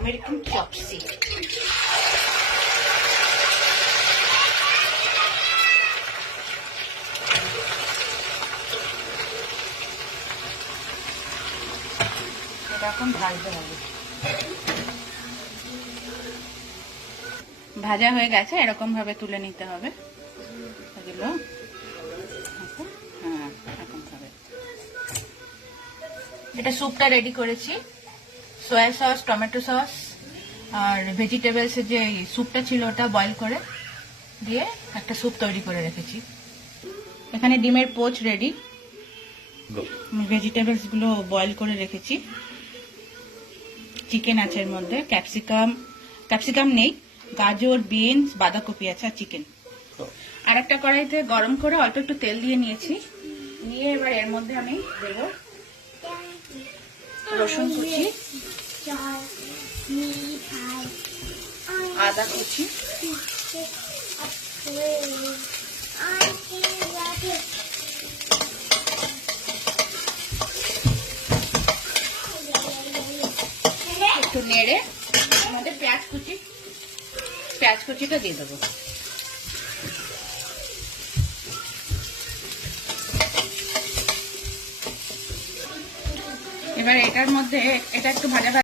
American chop suey. এরকম ভাজতে হবে। ভাজা হয়ে গেছে, এরকম ভাবে তুলে নিতে হবে এগুলো। হ্যাঁ, এরকম ভাবে। এটা স্যুপটা রেডি করেছি, সয়া সস, টমেটো সস আর ভেজিটেবলস এর যে স্যুপটা ছিল ওটা বয়েল করে দিয়ে একটা স্যুপ তৈরি করে রেখেছি। এখানে ডিমের পোচ রেডি, ভেজিটেবলস গুলো বয়েল করে রেখেছি। চিকেন আছে এর মধ্যে, ক্যাপসিকাম নেই, গাজর, বিনস, বাঁধাকপি আছে আর চিকেন। আর একটা কড়াইতে গরম করে অল্প একটু তেল দিয়ে নিয়েছি, নিয়ে এবার এর মধ্যে আমি দেব রসুন কুচি, আদা কুচি, একটু নেড়ে আমাদের পেঁয়াজ কুচিটা দিয়ে দেবো। এবার এটার মধ্যে এটা একটু ভাজা